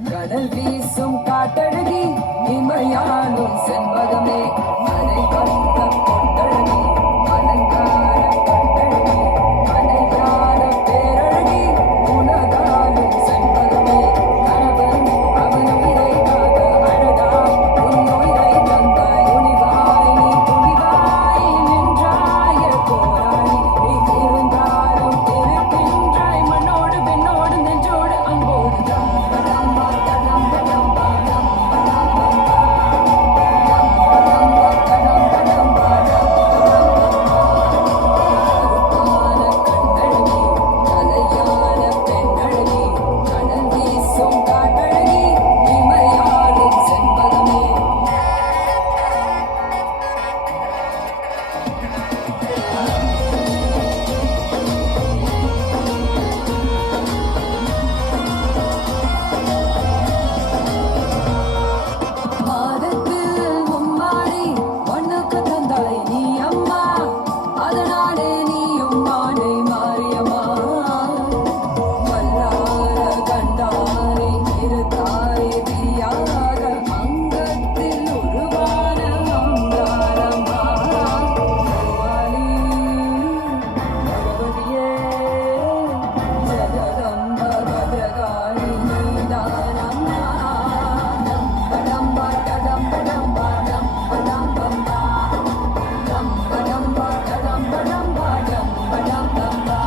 கடல் வீசும் காட்டழகி இமையாலும் செண்பகமே மலை கொண்ட பொட்டழகி அலங்கார கட்டழகி அணையார பேரழகி உனதாலும் செண்பகமே கணவன் அவன் உயிரை காக்க அழகா உன் உயிரை தந்தாய் துணிவாய் நீ துணிவாய் நின்றாய போராளி நீ இருந்தாலும் இருக்கின்றாய் மண்ணோடு பெண்ணோடு நெஞ்சோடு அன்போடு கலையான பெண்ணழகி கடல் வீசும் காட்டழகி இமையாலும் செண்பகமே மாதத்தில் மும்மாறி பொண்ணுக்கு தந்தாய் நீ அம்மா அதனாலே நீயும் மானை மாறியம்மா வல்லார கண்டாரை இருத்தாரை பிரியாத அங்கத்தில் உருவான அங்காரம்மா கருவாளி பகவதியே ஜெகதம்ப பத்ரகாளி நீதானம்மா டம்பா டம்பா டம்பா டம்பா டம்பா டம்பா டம்பா டம்பா டம்பா